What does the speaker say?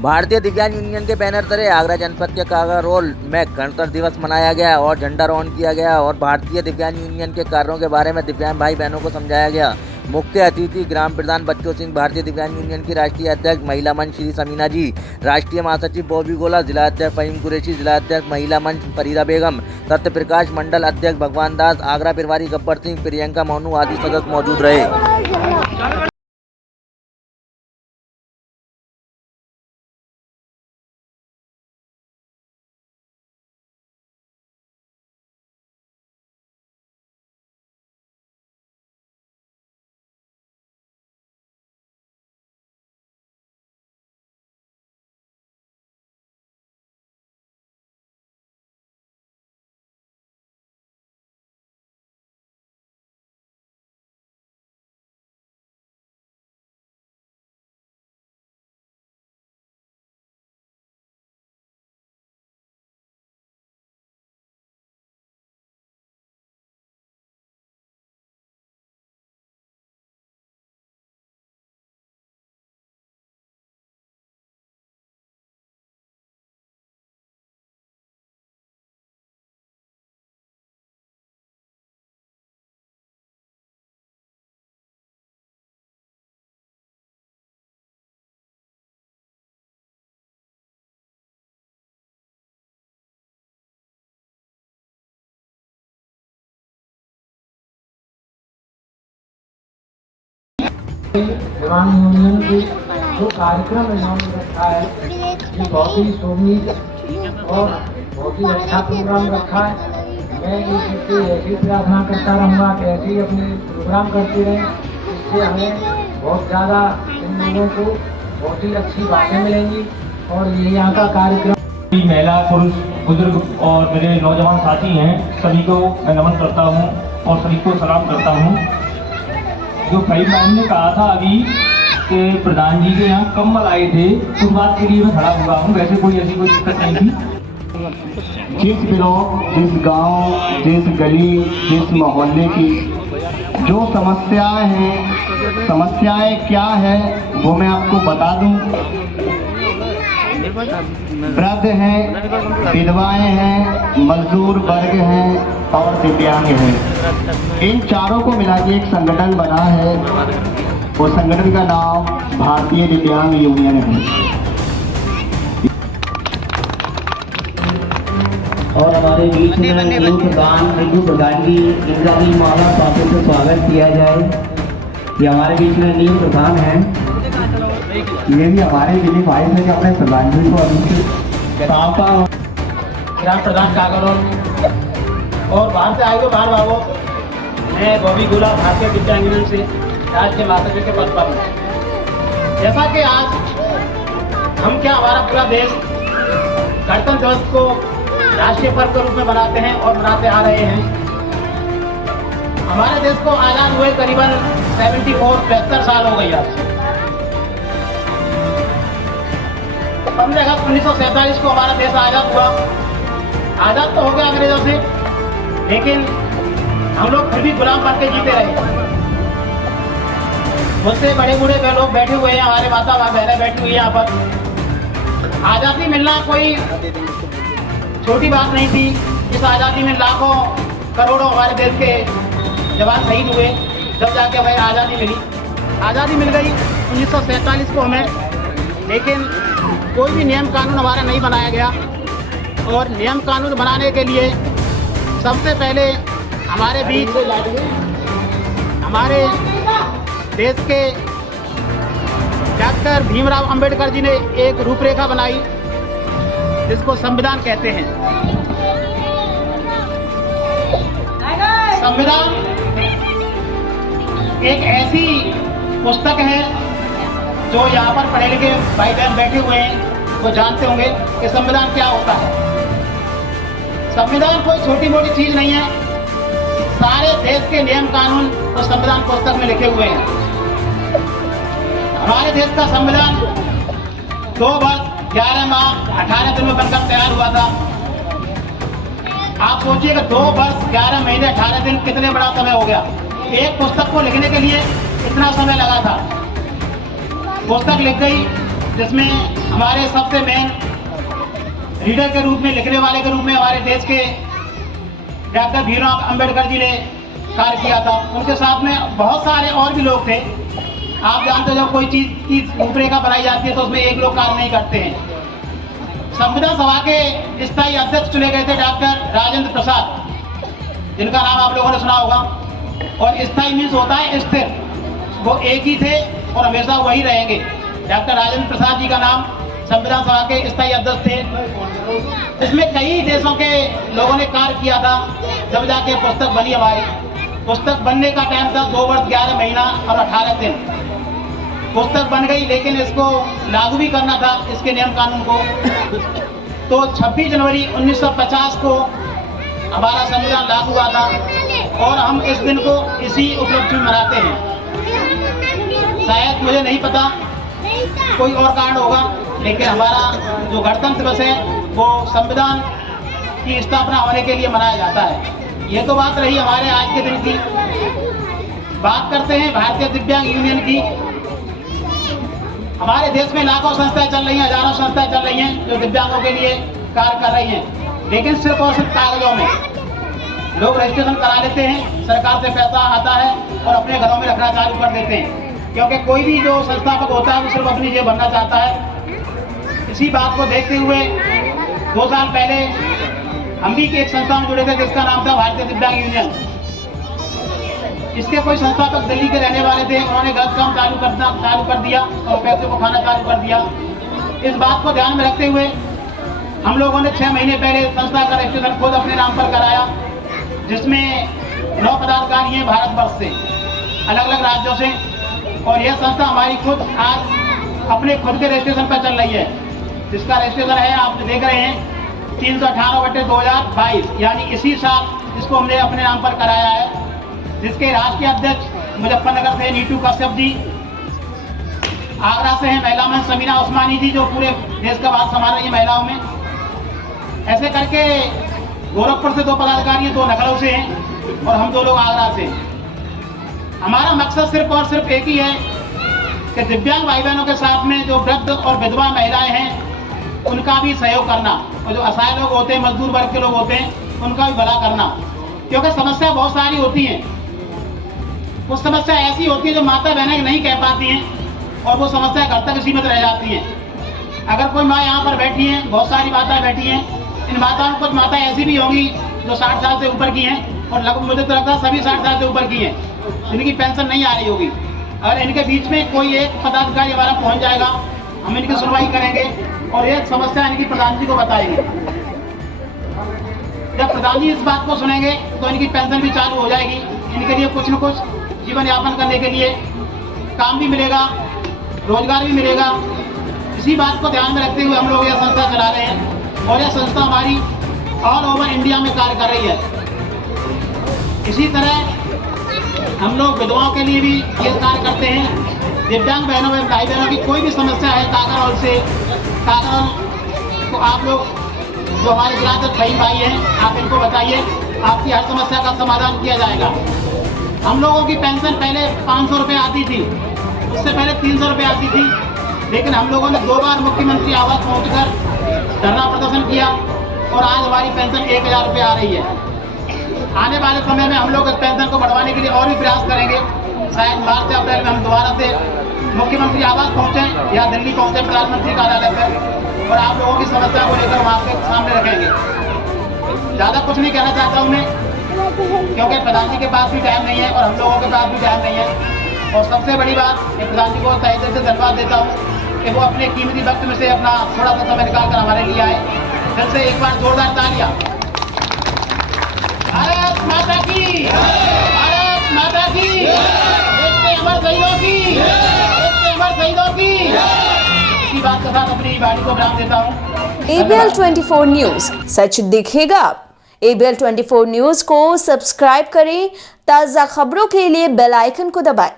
भारतीय दिव्यांग यूनियन के बैनर तले आगरा जनपद के कागारोल में गणतंत्र दिवस मनाया गया और झंडारोहण किया गया और भारतीय दिव्यांग यूनियन के कार्यों के बारे में दिव्यांग भाई बहनों को समझाया गया। मुख्य अतिथि ग्राम प्रधान बच्चों सिंह, भारतीय दिव्यांग यूनियन की राष्ट्रीय अध्यक्ष महिला मंच श्री समीना जी, राष्ट्रीय महासचिव बॉबी गोला, जिला अध्यक्ष फहीम कुरैशी, जिला अध्यक्ष महिला मंच फरीदा बेगम, सत्य प्रकाश, मंडल अध्यक्ष भगवान दास, आगरा प्रभारी गब्बर सिंह, प्रियंका मोनू आदि सदस्य मौजूद रहे। दिव्यांग यूनियन के जो कार्यक्रम इन्होंने रखा है ये बहुत ही शोभनीय और बहुत ही अच्छा प्रोग्राम रखा है। मैं इससे ऐसी प्रार्थना करता रहूँगा कि ऐसे ही अपने प्रोग्राम करते रहें, इससे हमें बहुत ज़्यादा इन लोगों को बहुत ही अच्छी बातें मिलेंगी। और ये यहाँ का कार्यक्रम महिला, पुरुष, बुजुर्ग और मेरे नौजवान साथी हैं, सभी को मैं नमन करता हूँ और सभी को सलाम करता हूँ। जो भाई मैम ने कहा था अभी कि प्रधान जी के यहाँ कम्बल आए थे, उस बात के लिए मैं खड़ा हुआ हूँ। वैसे कोई ऐसी कोई दिक्कत नहीं थी। जिस ब्लॉक, जिस गांव, जिस गली, जिस मोहल्ले की जो समस्याएं हैं, समस्याएं क्या है वो मैं आपको बता दूं। वृद्ध हैं, विधवाएं हैं, मजदूर वर्ग हैं और दिव्यांग हैं। इन चारों को मिला के एक संगठन बना है। वो संगठन का नाम भारतीय दिव्यांग यूनियन है। और हमारे बीच में न्यू प्रधान रिंकू प्रधान जी, इनका भी माला पापे से स्वागत किया जाए। ये हमारे बीच में न्यू प्रधान हैं। ये भी हमारे जिले भाई से अपने प्रधान जी को अभी ग्राम प्रधान कागारोल और बाहर से आए हुए बाहर भागो। मैं बॉबी गोला, भारतीय दिव्यांग यूनियन से राज्य महासचिव के पद पर हूँ। जैसा कि आज हम क्या हमारा पूरा देश गणतंत्र दिवस को राष्ट्रीय पर्व के रूप में मनाते हैं और मनाते आ रहे हैं। हमारे देश को आज़ाद हुए करीबन 74 साल हो गई आज। 15 अगस्त 1947 को हमारा देश आज़ाद हुआ। आज़ाद तो हो गया अंग्रेजों से, लेकिन हम लोग फिर भी गुलाम बन के जीते रहे। मुझसे बड़े बूढ़े लोग बैठे हुए हैं, हमारे माता बहनें बैठी हुई है यहाँ पर। आज़ादी मिलना कोई छोटी बात नहीं थी। इस आज़ादी में लाखों करोड़ों हमारे देश के जवान शहीद हुए, जब जाके हमें आज़ादी मिली। आज़ादी मिल गई 1947 को हमें, लेकिन कोई भी नियम कानून हमारा नहीं बनाया गया। और नियम कानून बनाने के लिए सबसे पहले हमारे बीच हमारे देश के डॉक्टर भीमराव अंबेडकर जी ने एक रूपरेखा बनाई, जिसको संविधान कहते हैं। संविधान एक ऐसी पुस्तक है जो यहाँ पर पढ़े लिखे भाई बहन बैठे हुए हैं वो जानते होंगे कि संविधान क्या होता है। संविधान कोई छोटी मोटी चीज नहीं है। सारे देश के नियम कानून उस संविधान पुस्तक में लिखे हुए हैं। हमारे देश का संविधान 2 वर्ष 11 माह 18 दिन में बनकर तैयार हुआ था। आप सोचिएगा 2 वर्ष 11 महीने 18 दिन कितने बड़ा समय हो गया। एक पुस्तक को लिखने के लिए इतना समय लगा था। पुस्तक लिख गई, जिसमें हमारे सबसे मेन लीडर के रूप में, लिखने वाले के रूप में हमारे देश के डॉक्टर भीमराव अंबेडकर जी ने कार्य किया था। उनके साथ में बहुत सारे और भी लोग थे। आप जानते हो जब कोई चीज की रूपरेखा बनाई जाती है तो उसमें एक लोग कार्य नहीं करते हैं। संविधान सभा के स्थायी अध्यक्ष चुने गए थे डॉक्टर राजेंद्र प्रसाद, जिनका नाम आप लोगों ने सुना होगा। और स्थायी मीन्स होता है स्थिर, वो एक ही थे और हमेशा वही रहेंगे। डॉक्टर राजेंद्र प्रसाद जी का नाम संविधान सभा के स्थायी अध्यक्ष थे। इसमें कई देशों के लोगों ने कार्य किया था। जब जाके पुस्तक बनी, हमारी पुस्तक बनने का टाइम था 2 वर्ष 11 महीना और 18 दिन। पुस्तक बन गई, लेकिन इसको लागू भी करना था, इसके नियम कानून को। तो 26 जनवरी 1950 को हमारा संविधान लागू हुआ था और हम इस दिन को इसी उपलक्ष्य में मनाते हैं। शायद मुझे नहीं पता, कोई और कारण होगा, लेकिन हमारा जो गणतंत्र दिवस है वो संविधान की स्थापना होने के लिए मनाया जाता है। ये तो बात रही हमारे आज के दिन की। बात करते हैं भारतीय दिव्यांग यूनियन की। हमारे देश में लाखों संस्थाएं चल रही हैं, हजारों संस्थाएं चल रही हैं जो दिव्यांगों के लिए कार्य कर रही हैं, लेकिन सिर्फ और सिर्फ कागजों में। लोग रजिस्ट्रेशन करा लेते हैं, सरकार से पैसा आता है और अपने घरों में रखना चालू कर देते हैं, क्योंकि कोई भी जो संस्थापक होता है वो सिर्फ अपनी जेब भरना चाहता है। इसी बात को देखते हुए 2 साल पहले हम भी एक संस्था में जुड़े थे जिसका नाम था भारतीय दिव्यांग यूनियन। इसके कोई संस्थापक दिल्ली के रहने वाले थे, उन्होंने गलत काम चालू कर दिया और पैसे को खाना चालू कर दिया। इस बात को ध्यान में रखते हुए हम लोगों ने 6 महीने पहले संस्था का रजिस्ट्रेशन खुद अपने नाम पर कराया, जिसमें 9 पदाधिकारी हैं भारत वर्ष से, अलग अलग राज्यों से। और यह संस्था हमारी खुद आज अपने खुद के रजिस्ट्रेशन पर चल रही है, जिसका रजिस्ट्रेशन है आप देख रहे हैं 318/2022, यानी इसी साल इसको हमने अपने नाम पर कराया है। जिसके राष्ट्रीय अध्यक्ष मुजफ्फरनगर से नीतू कश्यप जी, आगरा से हैं महिला मंच समीना उस्मानी जी, जो पूरे देश का बात संभाल रही है महिलाओं में। ऐसे करके गोरखपुर से 2 पदाधिकारी हैं, 2 लखनऊ से हैं और हम 2 लोग आगरा से। हमारा मकसद सिर्फ और सिर्फ एक ही है कि दिव्यांग भाई बहनों के साथ में जो वृद्ध और विधवा महिलाएं हैं उनका भी सहयोग करना, और जो असहाय लोग होते हैं, मजदूर वर्ग के लोग होते हैं, उनका भी भला करना। क्योंकि समस्या बहुत सारी होती हैं। कुछ समस्या ऐसी होती है जो माता बहनें नहीं कह पाती हैं और वो समस्या घर तक सीमित रह जाती हैं। अगर कोई माँ यहाँ पर बैठी है, बहुत सारी माताएं बैठी हैं, इन माताओं कुछ माताएं ऐसी भी होंगी जो 60 साल से ऊपर की हैं और मुझे तो लगता है सभी 60 साल से ऊपर की हैं, जिनकी पेंशन नहीं आ रही होगी। अगर इनके बीच में कोई एक पदाधिकारी हमारा पहुंच जाएगा, हम इनकी सुनवाई करेंगे और एक समस्या इनकी प्रधान जी को बताएंगे। जब प्रधान जी इस बात को सुनेंगे तो इनकी पेंशन भी चालू हो जाएगी, इनके लिए कुछ न कुछ जीवन यापन करने के लिए काम भी मिलेगा, रोजगार भी मिलेगा। इसी बात को ध्यान में रखते हुए हम लोग यह संस्था चला रहे हैं और यह संस्था हमारी ऑल ओवर इंडिया में कार्य कर रही है। इसी तरह हम लोग विधवाओं के लिए भी ये कार्य करते हैं। दिव्यांग बहनों में भाई बहनों की कोई भी समस्या है काकरौल से, काकरौल को आप लोग जो हमारे गिराजत भाई हैं, आप इनको बताइए, आपकी हर समस्या का समाधान किया जाएगा। हम लोगों की पेंशन पहले 500 रुपये आती थी, उससे पहले 300 रुपये आती थी, लेकिन हम लोगों ने 2 बार मुख्यमंत्री आवास पहुंचकर धरना प्रदर्शन किया और आज हमारी पेंशन 1000 रुपये आ रही है। आने वाले समय में हम लोग इस पेंशन को बढ़वाने के लिए और भी प्रयास करेंगे। शायद मार्च या अप्रैल में हम दोबारा से मुख्यमंत्री आवास पहुंचे या दिल्ली पहुंचे प्रधानमंत्री कार्यालय पर और आप लोगों की समस्या को लेकर वहाँ के सामने रखेंगे। ज़्यादा कुछ नहीं कहना चाहता हूँ मैं, क्योंकि प्रधान जी के पास भी टाइम नहीं है और हम लोगों के पास भी टाइम नहीं है। और सबसे बड़ी बात कि प्रधान जी को तहे दिल से धन्यवाद देता हूँ कि वो अपने कीमती वक्त में से अपना थोड़ा सा समय निकाल कर हमारे लिए आए। दिल से एक बार जोरदार तालियां। भारत माता की, भारत माता की, देश के अमर शहीदों की, देश के अमर शहीदों की। इसी बात के साथ अपनी वाणी को विराम देता हूँ। ABL 24 न्यूज, सच दिखेगा। ABL 24 न्यूज को सब्सक्राइब करें, ताज़ा खबरों के लिए बेल आइकन को दबाएं।